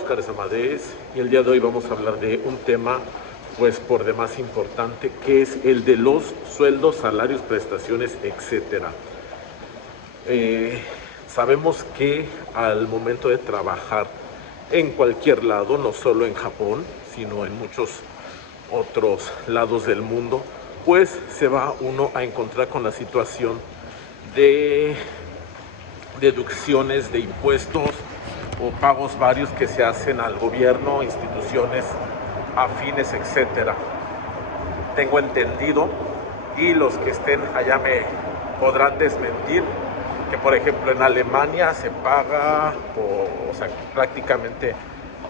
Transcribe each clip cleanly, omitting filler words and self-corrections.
Oscar Amadez, y el día de hoy vamos a hablar de un tema pues por demás importante, que es el de los sueldos, salarios, prestaciones, etcétera. Sabemos que al momento de trabajar en cualquier lado, no solo en Japón, sino en muchos otros lados del mundo, pues se va uno a encontrar con la situación de deducciones de impuestos o pagos varios que se hacen al gobierno, instituciones afines, etcétera. Tengo entendido, y los que estén allá me podrán desmentir, que por ejemplo en Alemania se paga prácticamente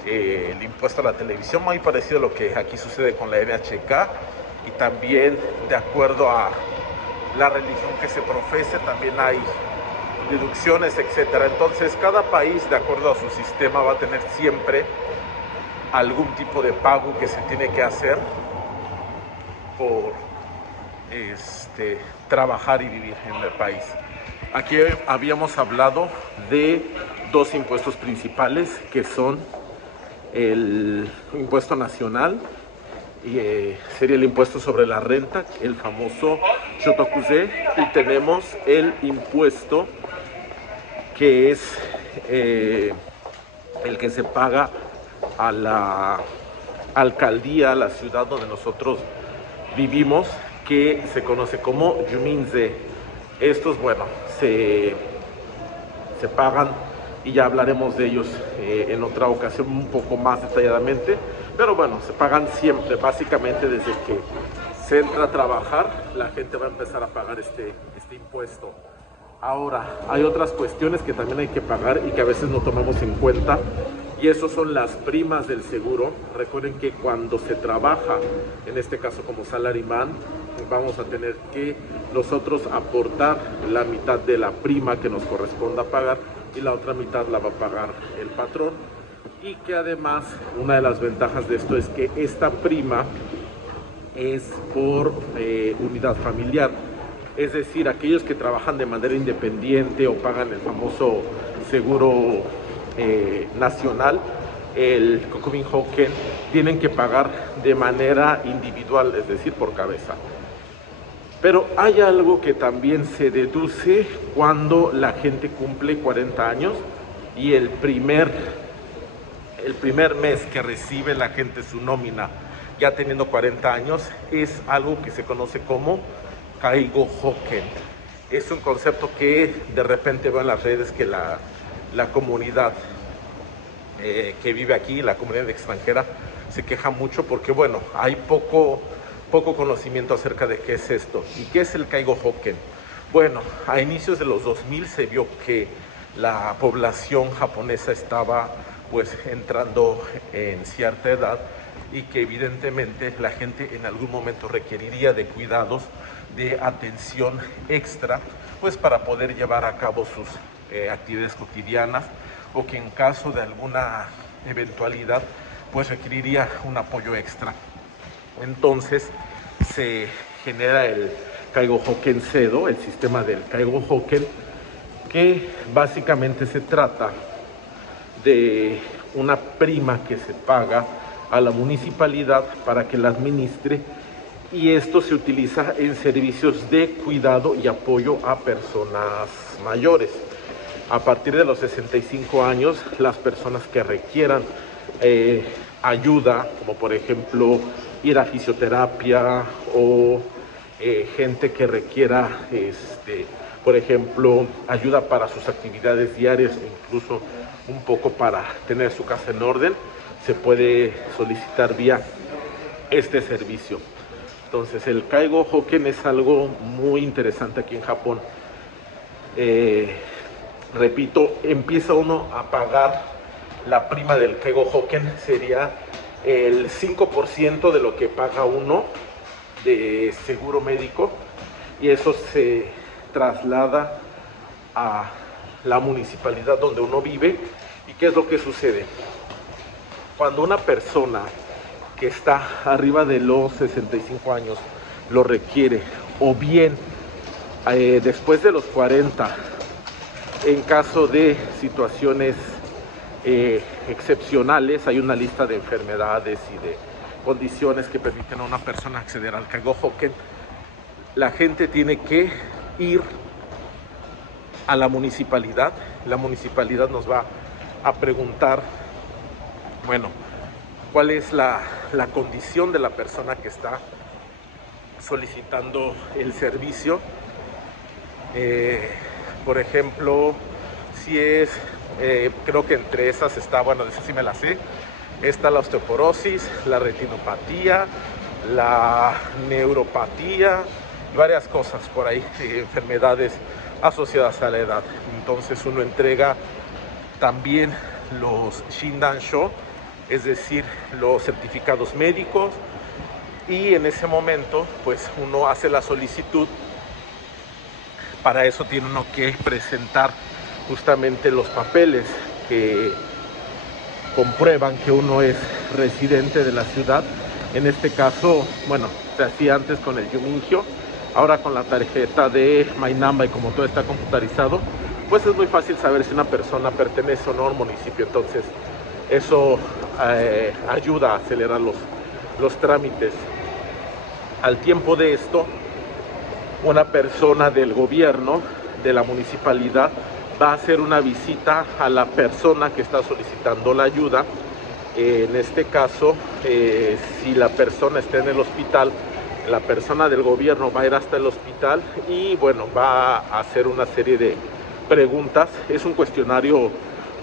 el impuesto a la televisión, muy parecido a lo que aquí sucede con la NHK, y también de acuerdo a la religión que se profese también hay deducciones, etcétera. Entonces cada país, de acuerdo a su sistema, va a tener siempre algún tipo de pago que se tiene que hacer por trabajar y vivir en el país. Aquí habíamos hablado de dos impuestos principales, que son el impuesto nacional, y sería el impuesto sobre la renta, el famoso Shotokuze, y tenemos el impuesto que es el que se paga a la alcaldía, a la ciudad donde nosotros vivimos, que se conoce como Yuminze. Estos, bueno, se pagan, y ya hablaremos de ellos en otra ocasión un poco más detalladamente, pero bueno, se pagan siempre, básicamente desde que se entra a trabajar, la gente va a empezar a pagar este impuesto. Ahora, hay otras cuestiones que también hay que pagar y que a veces no tomamos en cuenta, y eso son las primas del seguro. Recuerden que cuando se trabaja, en este caso como salaryman, vamos a tener que nosotros aportar la mitad de la prima que nos corresponda pagar, y la otra mitad la va a pagar el patrón. Y que además, una de las ventajas de esto es que esta prima es por unidad familiar. Es decir, aquellos que trabajan de manera independiente o pagan el famoso seguro nacional, el Kokumin Hoken, tienen que pagar de manera individual, es decir, por cabeza. Pero hay algo que también se deduce cuando la gente cumple 40 años, y el primer mes que recibe la gente su nómina, ya teniendo 40 años, es algo que se conoce como Kaigo Hoken. Es un concepto que de repente veo en las redes que la comunidad que vive aquí, la comunidad extranjera, se queja mucho porque, bueno, hay poco conocimiento acerca de qué es esto. ¿Y qué es el Kaigo Hoken? Bueno, a inicios de los 2000 se vio que la población japonesa estaba pues entrando en cierta edad, y que evidentemente la gente en algún momento requeriría de cuidados, de atención extra, pues para poder llevar a cabo sus actividades cotidianas, o que en caso de alguna eventualidad pues requeriría un apoyo extra. Entonces se genera el Kaigo Hoken Sedo, el sistema del Kaigo Hoken, que básicamente se trata de una prima que se paga a la municipalidad para que la administre, y esto se utiliza en servicios de cuidado y apoyo a personas mayores. A partir de los 65 años, las personas que requieran ayuda, como por ejemplo ir a fisioterapia, o gente que requiera, por ejemplo, ayuda para sus actividades diarias, incluso un poco para tener su casa en orden, se puede solicitar vía este servicio. Entonces el Kaigo Hoken es algo muy interesante aquí en Japón. Repito, empieza uno a pagar la prima del Kaigo Hoken, sería el 5% de lo que paga uno de seguro médico, y eso se traslada a la municipalidad donde uno vive. ¿Y qué es lo que sucede? Cuando una persona que está arriba de los 65 años lo requiere, o bien después de los 40, en caso de situaciones excepcionales. Hay una lista de enfermedades y de condiciones que permiten a una persona acceder al Kaigo Hoken. La gente tiene que ir a la municipalidad. La municipalidad nos va a preguntar, bueno, cuál es la condición de la persona que está solicitando el servicio. Por ejemplo, si es, creo que entre esas está, bueno, de esas sí me la sé, está la osteoporosis, la retinopatía, la neuropatía, varias cosas por ahí, enfermedades asociadas a la edad. Entonces uno entrega también los Shindansho, es decir, los certificados médicos, y en ese momento pues uno hace la solicitud. Para eso tiene uno que presentar justamente los papeles que comprueban que uno es residente de la ciudad. En este caso, bueno, se hacía antes con el Yumingyo, ahora con la tarjeta de Mainamba, y como todo está computarizado, pues es muy fácil saber si una persona pertenece o no a un municipio. Entonces eso ayuda a acelerar los trámites. Al tiempo de esto, una persona del gobierno, de la municipalidad, va a hacer una visita a la persona que está solicitando la ayuda. En este caso, si la persona está en el hospital, la persona del gobierno va a ir hasta el hospital y bueno, va a hacer una serie de preguntas. Es un cuestionario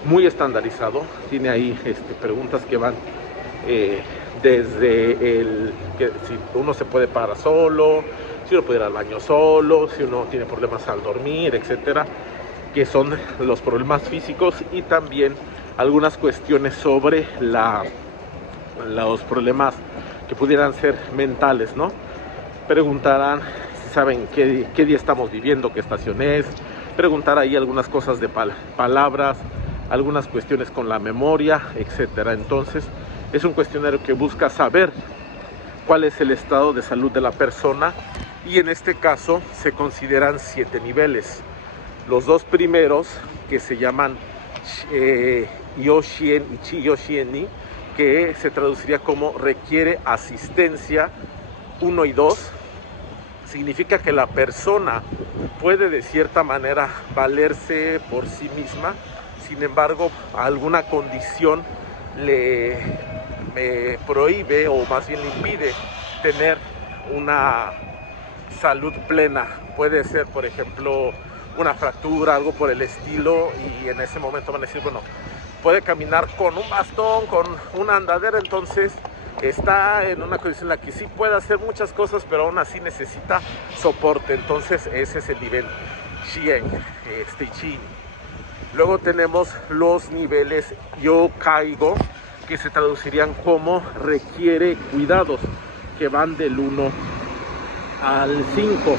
muy estandarizado, tiene ahí preguntas que van desde que si uno se puede parar solo, si uno puede ir al baño solo, si uno tiene problemas al dormir, etcétera, que son los problemas físicos, y también algunas cuestiones sobre los problemas que pudieran ser mentales, ¿no? Preguntarán si saben qué día estamos viviendo, qué estación es, preguntar ahí algunas cosas de palabras, algunas cuestiones con la memoria, etcétera. Entonces es un cuestionario que busca saber cuál es el estado de salud de la persona, y en este caso se consideran 7 niveles. Los dos primeros, que se llaman Yoshien y Chiyoshieni, que se traduciría como requiere asistencia 1 y 2, significa que la persona puede de cierta manera valerse por sí misma, sin embargo alguna condición le prohíbe, o más bien le impide, tener una salud plena. Puede ser, por ejemplo, una fractura, algo por el estilo, y en ese momento van a decir, bueno, puede caminar con un bastón, con una andadera, entonces está en una condición en la que sí puede hacer muchas cosas, pero aún así necesita soporte. Entonces ese es el nivel Shien, Chi. Luego tenemos los niveles Yo Caigo, que se traducirían como requiere cuidados, que van del 1 al 5,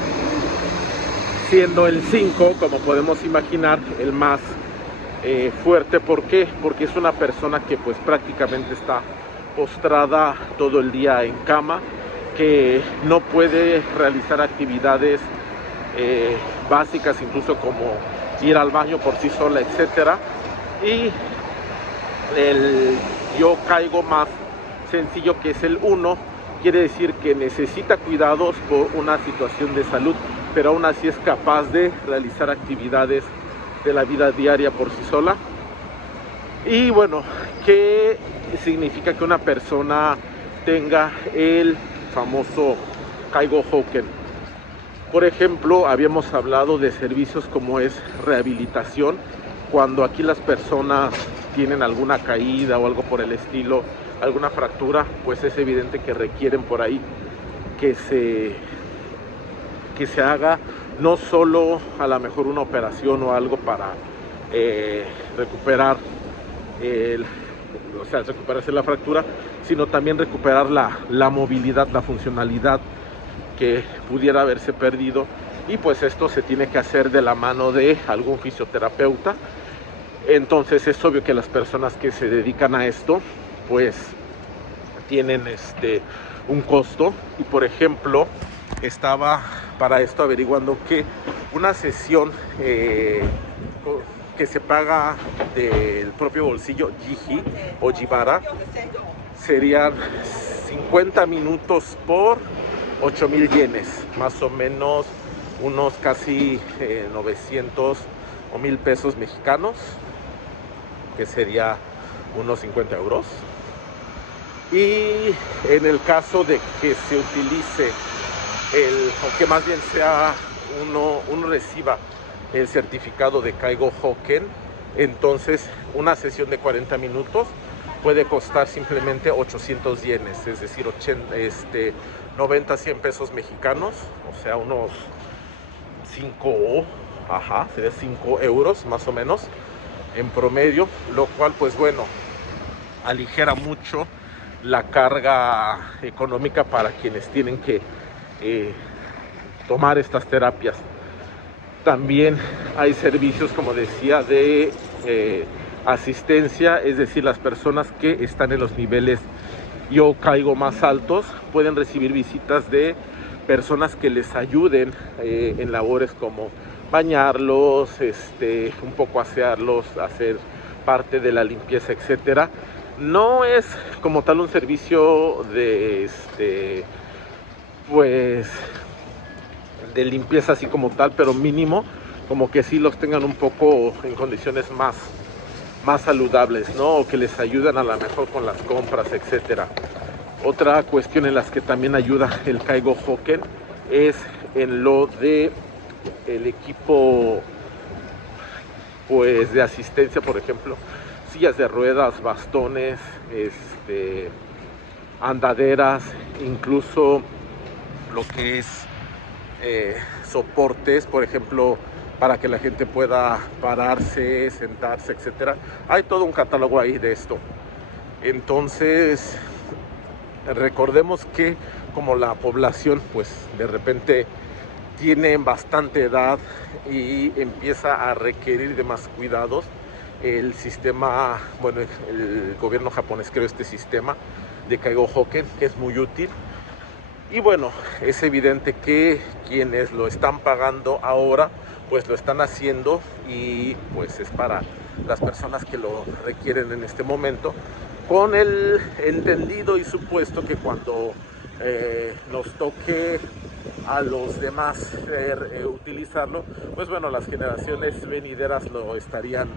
siendo el 5, como podemos imaginar, el más fuerte. ¿Por qué? Porque es una persona que pues prácticamente está postrada todo el día en cama, que no puede realizar actividades básicas, incluso como ir al baño por sí sola, etcétera. Y el Yo Caigo más sencillo, que es el 1, quiere decir que necesita cuidados por una situación de salud, pero aún así es capaz de realizar actividades de la vida diaria por sí sola. Y bueno, ¿qué significa que una persona tenga el famoso Kaigo Hoken? Por ejemplo, habíamos hablado de servicios como es rehabilitación. Cuando aquí las personas tienen alguna caída o algo por el estilo, alguna fractura, pues es evidente que requieren por ahí que se haga no solo a lo mejor una operación o algo para recuperar recuperarse la fractura, sino también recuperar la movilidad, la funcionalidad que pudiera haberse perdido. Y pues esto se tiene que hacer de la mano de algún fisioterapeuta. Entonces es obvio que las personas que se dedican a esto pues tienen un costo. Y por ejemplo, estaba para esto averiguando que una sesión que se paga del propio bolsillo Jiji o Jibara serían 50 minutos por 8,000 yenes, más o menos unos casi 900 o 1,000 pesos mexicanos, que sería unos 50 euros. Y en el caso de que se utilice o que más bien sea uno reciba el certificado de Kaigo Hoken, entonces una sesión de 40 minutos puede costar simplemente 800 yenes, es decir, 90 a 100 pesos mexicanos, o sea, unos 5 euros más o menos en promedio, lo cual pues bueno, aligera mucho la carga económica para quienes tienen que tomar estas terapias. También hay servicios, como decía, de asistencia, es decir, las personas que están en los niveles Yo-Kaigo más altos pueden recibir visitas de personas que les ayuden en labores como bañarlos, un poco asearlos, hacer parte de la limpieza, etcétera. No es como tal un servicio de pues de limpieza así como tal, pero mínimo, como que sí los tengan un poco en condiciones más saludables, ¿no? O que les ayudan a lo mejor con las compras, etcétera. Otra cuestión en las que también ayuda el Kaigo Hoken es en lo de el equipo pues de asistencia, por ejemplo, sillas de ruedas, bastones, andaderas, incluso lo que es soportes, por ejemplo, para que la gente pueda pararse, sentarse, etcétera. Hay todo un catálogo ahí de esto. Entonces, recordemos que como la población, pues de repente tiene bastante edad y empieza a requerir de más cuidados, el sistema, bueno, el gobierno japonés creó este sistema de Kaigo Hoken, que es muy útil. Y bueno, es evidente que quienes lo están pagando ahora, pues lo están haciendo y pues es para las personas que lo requieren en este momento, con el entendido y supuesto que cuando nos toque a los demás utilizarlo, pues bueno, las generaciones venideras lo estarían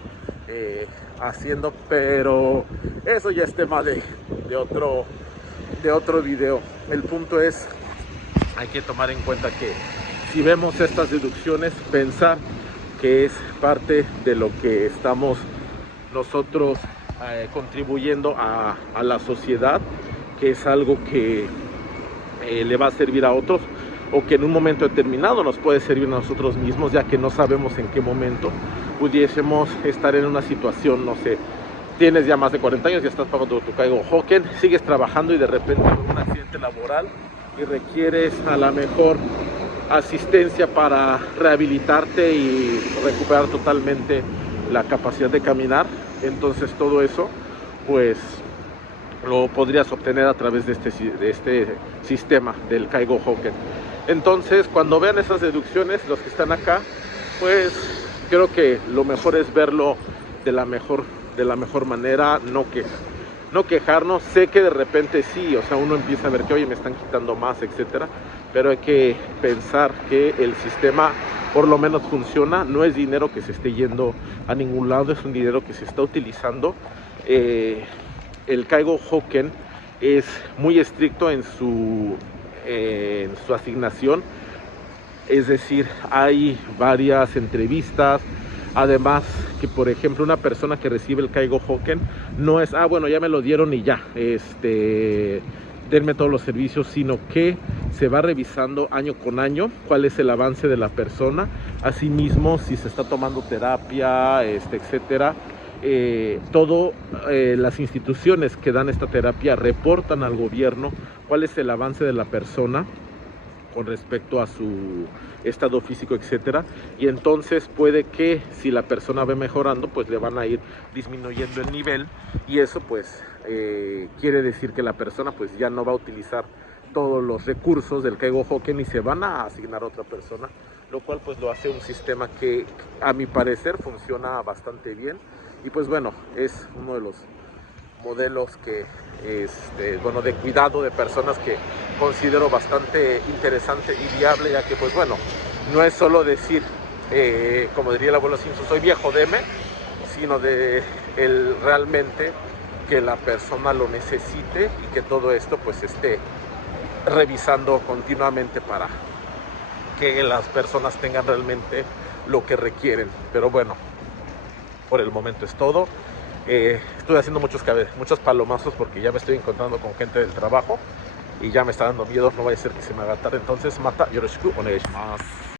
haciendo, pero eso ya es tema de otro video. El punto es, hay que tomar en cuenta que si vemos estas deducciones, pensar que es parte de lo que estamos nosotros contribuyendo a la sociedad, que es algo que le va a servir a otros, o que en un momento determinado nos puede servir a nosotros mismos, ya que no sabemos en qué momento pudiésemos estar en una situación, no sé, tienes ya más de 40 años, ya estás pagando tu Kaigo Hoken, sigues trabajando y de repente un accidente laboral y requieres a la mejor asistencia para rehabilitarte y recuperar totalmente la capacidad de caminar. Entonces todo eso pues lo podrías obtener a través de este sistema del Kaigo Hoken. Entonces cuando vean esas deducciones, los que están acá, pues creo que lo mejor es verlo de la mejor manera, no quejarnos. Sé que de repente sí, o sea, uno empieza a ver que oye, me están quitando más, etcétera, pero hay que pensar que el sistema por lo menos funciona, no es dinero que se esté yendo a ningún lado, es un dinero que se está utilizando. El Kaigo Hoken es muy estricto en su asignación, es decir, hay varias entrevistas. Además que, por ejemplo, una persona que recibe el Kaigo Hoken no es, bueno, ya me lo dieron y ya, denme todos los servicios, sino que se va revisando año con año cuál es el avance de la persona, asimismo si se está tomando terapia, etcétera. Las instituciones que dan esta terapia reportan al gobierno cuál es el avance de la persona con respecto a su estado físico, etcétera, y entonces puede que si la persona va mejorando, pues le van a ir disminuyendo el nivel, y eso pues quiere decir que la persona pues ya no va a utilizar todos los recursos del Kaigo Hoken y se van a asignar a otra persona lo cual pues lo hace un sistema que a mi parecer funciona bastante bien. Y pues bueno, es uno de los modelos que bueno, de cuidado de personas que considero bastante interesante y viable, ya que pues bueno, no es solo decir, como diría el abuelo Simpson, soy viejo, deme, sino de el realmente que la persona lo necesite y que todo esto pues esté revisando continuamente para que las personas tengan realmente lo que requieren. Pero bueno, por el momento es todo. Estoy haciendo muchos palomazos porque ya me estoy encontrando con gente del trabajo y ya me está dando miedo, no vaya a ser que se me haga tarde. Entonces, mata yoroshiku onegai shimasu.